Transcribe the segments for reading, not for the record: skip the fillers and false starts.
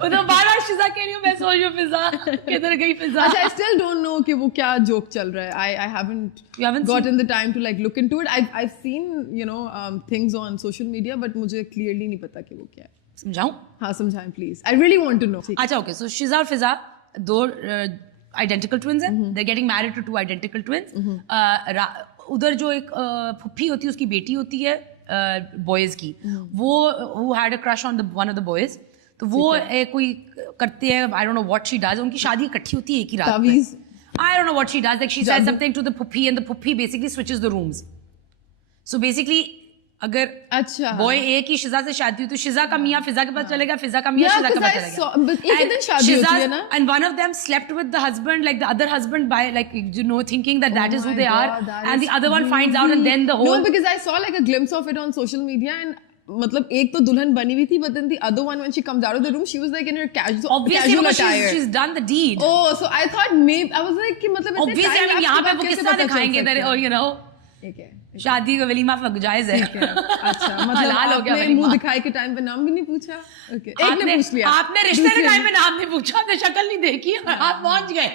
वो तो बारह शिजा कह रही हूँ मैं सोच रही फिजा किधर गई फिजा. अच्छा, I still don't know कि वो क्या joke चल रहा है. I haven't gotten the time to like look into it. I've seen things on social media, but मुझे clearly नहीं पता कि वो क्या है. समझाऊं? हाँ समझाएं please. I really want to know. अच्छा okay, so शिजा और फिजा दो identical twins हैं. They're getting married to two identical twins. उधर जो एक फुफ्फी होती है उसकी बेटी होती है boys की, वो who had a crush on one of the boys. तो वो कोई करते हैं, I don't know what she does. उनकी शादी इकट्ठी होती है एक ही रात में. I don't know what she does. Like she says something to the puppy and the puppy basically switches the rooms. So basically अगर अच्छा बॉय ए की शिजा से शादी हुई तो शिजा का मियाँ फिजा के पास चलेगा, फिजा का मियाँ शिजा के पास चलेगा. एक दिन शादी होती है ना. And one of them slept with the husband, like the other husband, by like thinking that is who they are, and the other one finds out, and then the whole. No, because I saw like a glimpse of it on social media, and मतलब एक तो दुल्हन बनी हुई थी, but then the other one when she comes out of the room she was like in her casual attire. She's done the deed. Oh, so I thought maybe I was like कि मतलब obviously I mean यहाँ पे वो किस तरह दिखाएंगे that शादी का वलीमा जायज है. अच्छा मतलब आपने मुंह दिखाई के टाइम पे नाम भी नहीं पूछा. Okay. आपने पूछ लिया. आपने रिश्ते के टाइम पे नाम नहीं पूछा, आपने शक्ल नहीं देखी और आप पहुंच गए.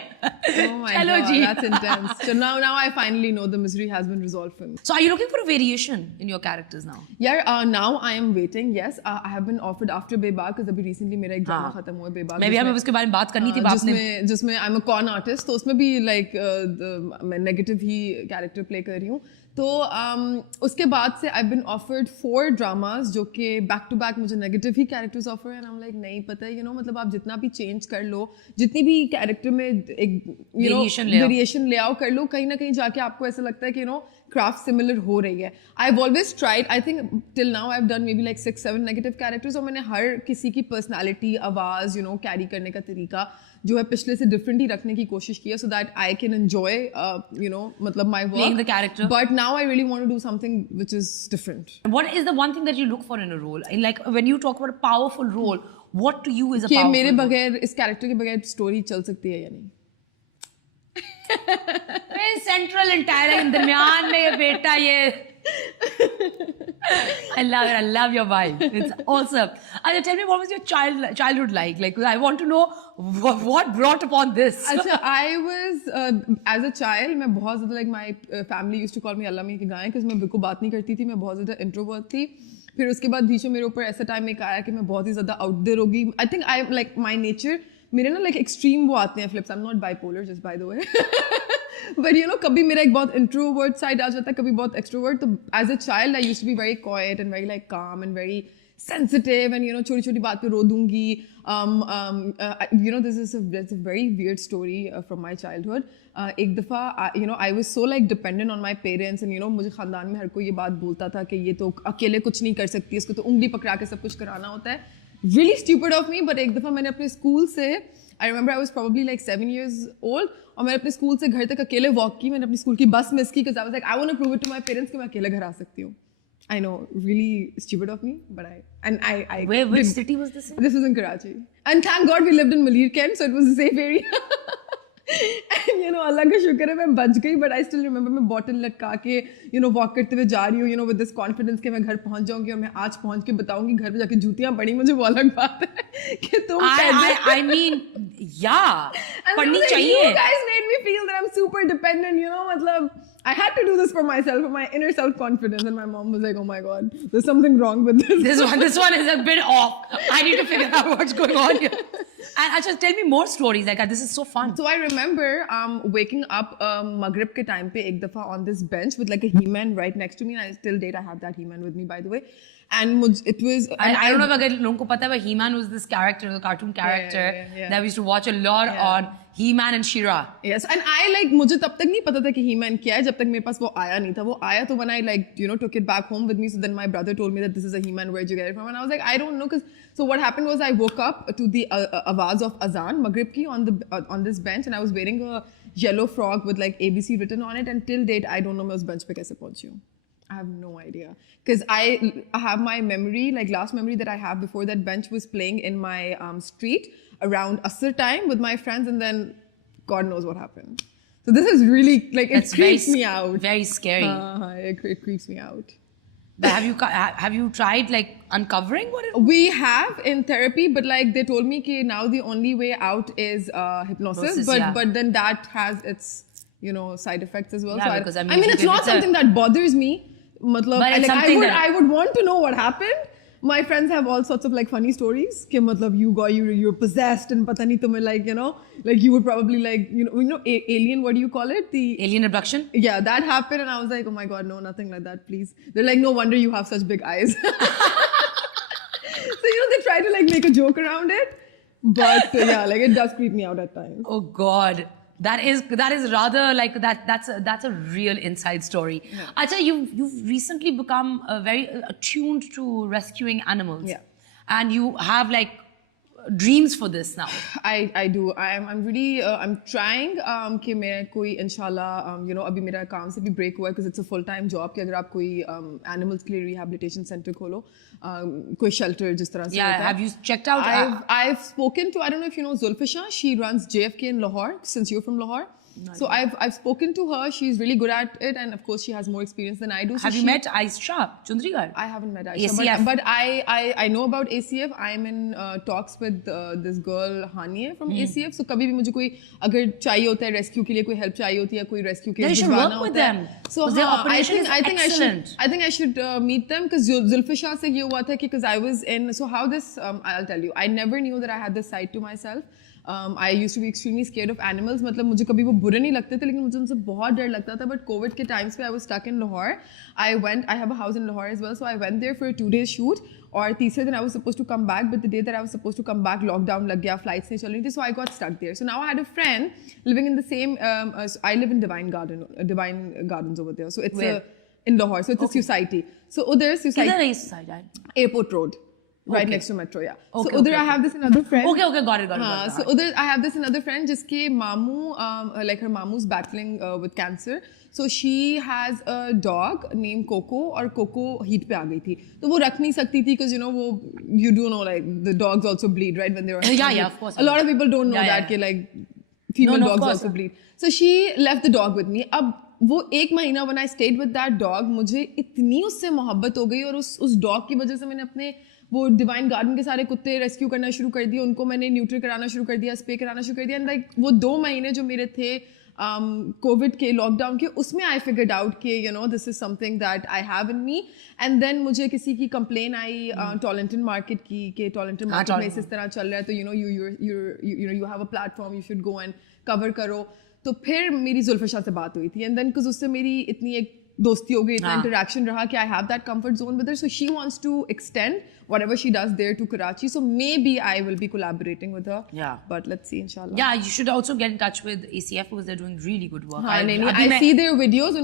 चलो जी. That's intense. So now I finally know the misery has been resolved for me. So are you looking for a variation in your characters now? Yeah, now I am waiting. Yes, I have been offered after Bebag because अभी recently मेरा एक drama खत्म हुआ Bebag. मैं भी हमें उसके बारे में बात करनी थी. जिसमें I'm a con artist, तो उसमें भी like मैं negative ही character play कर रही हूँ. तो उसके बाद से I've been offered 4 dramas जो कि back to back मुझे negative ही characters offer है, and I'm like नहीं पता है मतलब आप जितना भी change कर लो, जितनी भी character में एक variation ले आओ कर लो, कहीं ना कहीं जाके आपको ऐसा लगता है कि craft similar हो रही है. I've always tried, I think till now I've done maybe like 6-7 negative characters, और मैंने हर किसी की personality, आवाज carry करने का तरीका जो है पिछले से different ही रखने की कोशिश की है, so that I can enjoy मतलब my work, playing the character. But now I really want to do something which is different. What is the one thing that you look for in a role? Like when you talk about a powerful role, what to you is a powerful मेरे role? बगैर इस character के बगैर story चल सकती है या नहीं? सेंट्रल इंटायर दरमियान में ये बेटा ये I love your vibe. It's awesome. Ajay, tell me, what was your childhood like? Like, I want to know what brought upon this. अच्छा, I was as a child मैं बहुत ज़्यादा like my family used to call me अल्लाह में की गाय, because मैं बिल्कुल बात नहीं करती थी, मैं बहुत ज़्यादा introvert थी. फिर उसके बाद बीच में मेरे ऊपर ऐसा टाइम एक आया कि मैं बहुत ही ज़्यादा out there होगी. I think I like my nature, मेरे ना like extreme वो आते हैं flips. I'm not bipolar, just by the way. But कभी मेरा एक बहुत introvert side आ जाता है, कभी बहुत extrovert. तो as a child I used to be very quiet and very like calm and very sensitive, and छोटी छोटी बात पे रो दूंगी. This is a very weird story from my childhood. एक दफ़ा I was so like dependent on my parents, and मुझे ख़ानदान में हर कोई ये बात बोलता था कि ये तो अकेले कुछ नहीं कर सकती, इसको तो उंगली पकड़ा के सब कुछ कराना होता है. Really stupid of me, but एक दफ़ा मैंने अपने स्कूल से, I remember I was probably like 7 years old, और मैंने अपने स्कूल से घर तक अकेले वॉक की. मैंने अपनी स्कूल की बस मिस की because I was like I want to prove it to my parents कि मैं अकेले घर आ सकती हूँ. I know, really stupid of me, but I Which city was this in? This was in Karachi, and thank God we lived in Malir Kent, so it was a safe area. And अल्लाह का शुक्र है मैं बच गई, but I still remember मैं bottle लटका के walk करते हुए जा रही हूँ with this confidence कि मैं घर पहुँच जाऊँगी और मैं आज पहुँच के बताऊँगी. घर पे जाके जूतियाँ पड़ी, मुझे वो अलग बात है कि तुम I mean yeah, पढ़नी चाहिए. You guys made me feel that I'm super dependent, मतलब I had to do this for myself, for my inner self-confidence, and my mom was like, oh my God, there's something wrong with this. This one is a bit off. I need to figure out what's going on here. And just tell me more stories. Like, this is so fun. So I remember waking up Maghrib ke time pe ek dafa on this bench with like a He-Man right next to me, and I still date. I have that He-Man with me, by the way. And it was... And I don't know if अगर लोगों को पता है, but He-Man was this character, the cartoon character that we used to watch a lot on He-Man and She-Ra. Yes, and I like मुझे तब तक नहीं पता था कि He-Man क्या है जब तक मेरे पास वो आया नहीं था. वो आया तो when I like took it back home with me, so then my brother told me that this is a He-Man, where'd you get it from? And I was like, I don't know, because so what happened was I woke up to the awaz of Azan Maghrib ki on this bench, and I was wearing a yellow frock with like ABC written on it, and till date I don't know मैं उस bench पे कैसे पहुंची हूँ. I have no idea, because I have my memory, like last memory that I have before that bench was playing in my street around Asr time with my friends, and then God knows what happened. So this is really like, it creeps me out. Very scary. It creeps me out. But have you tried like uncovering what it? We have in therapy, but like they told me that now the only way out is hypnosis. But then that has its side effects as well. Yeah, so because I mean it's not something that bothers me. Matlab, But it's like, something I would want to know what happened. My friends have all sorts of like funny stories. कि matlab you're possessed and pata nahi tumhe like like you would probably like alien, what do you call it, the Alien abduction? yeah, that happened and I was like, oh my god, no, nothing like that, please. They're like, no wonder you have such big eyes. So they try to like make a joke around it, but yeah, like it does creep me out at times. Oh God, that is rather like that's a real inside story. Yeah. Acha, you've recently become very attuned to rescuing animals. Yeah. And you have like dreams for this now. I do. I'm really I'm trying कि मैं कोई इंशाल्लाह अभी मेरा काम से भी break हुआ है because it's a full time job कि अगर आप कोई animals के लिए rehabilitation center खोलो कोई shelter जिस तरह से Yeah, होता है. have you checked out? I've spoken to, I don't know if you know Zulfisha. She runs JFK in Lahore, since you're from Lahore. So I've spoken to her. She's really good at it, and of course she has more experience than I do. So Have you met Aisha Chundrigar? I haven't met Aisha, ACF. but I know about ACF. I'm in talks with this girl Hania from ACF. So कभी भी मुझे कोई अगर चाहिए होता है rescue के लिए, कोई help चाहिए होती है, कोई rescue के Yeah, you लिए should भिजवाना work with होता है. them. So Because their operation is excellent. I think I should meet them because Zulfisha से ये हुआ था कि because I was in, so how this I'll tell you. I never knew that I had this side to myself. I used to be extremely scared of animals. मतलब मुझे कभी वो बुरे नहीं लगते थे, लेकिन मुझे उनसे बहुत डर लगता था. But COVID के times पे I was stuck in Lahore. I have a house in Lahore as well, so I went there for a 2-day shoot. और तीसरे दिन I was supposed to come back, but the day that I was supposed to come back, lockdown लग गया, flights नहीं चल रही थी, so I got stuck there. So now I had a friend living in the same. I live in Divine Gardens over there. So it's in Lahore. So it's a society. So उधर society. किधर है इस side? Airport Road. Right next to metro, yeah. Okay, so I have this another friend. Okay, got it. So I have this another friend जिसके मामू, like her mamu's battling with cancer. So she has a dog named Coco, और Coco heat पे आ गई थी. तो वो रख नहीं सकती थी because you do know like the dogs also bleed, right, when they were. Yeah, of course. A lot of people don't know that कि like female dogs also bleed. So she left the dog with me. अब वो 1 महीना when I stayed with that dog, मुझे इतनी उससे मोहब्बत हो गई और उस dog की वजह से मैंने अपने वो डिवाइन गार्डन के सारे कुत्ते रेस्क्यू करना शुरू कर दिए, उनको मैंने न्यूट्री कराना शुरू कर दिया, स्प्रे कराना शुरू कर दिया. एंड लाइक वो 2 महीने जो मेरे थे कोविड के लॉकडाउन के, उसमें आई फिगर्ड आउट कि this is something that I have in me. And then मुझे किसी की कंप्लेन आई टॉलेंटन मार्केट की कि टॉलेंटन मार्केट में इस तरह चल रहा है, तो you have a platform, you should go and cover करो. तो फिर मेरी जुल्फिशा से बात हुई थी एंड देन बिकॉज उससे मेरी इतनी एक दोस्ती हो गई, इतना इंटरेक्शन रहा कि I have that comfort zone with her. So she wants to extend whatever she does there to Karachi, so maybe I will be collaborating with her. Yeah, but let's see, inshallah. Yeah, you should also get in touch with ACF because they're doing really good work. I see their videos.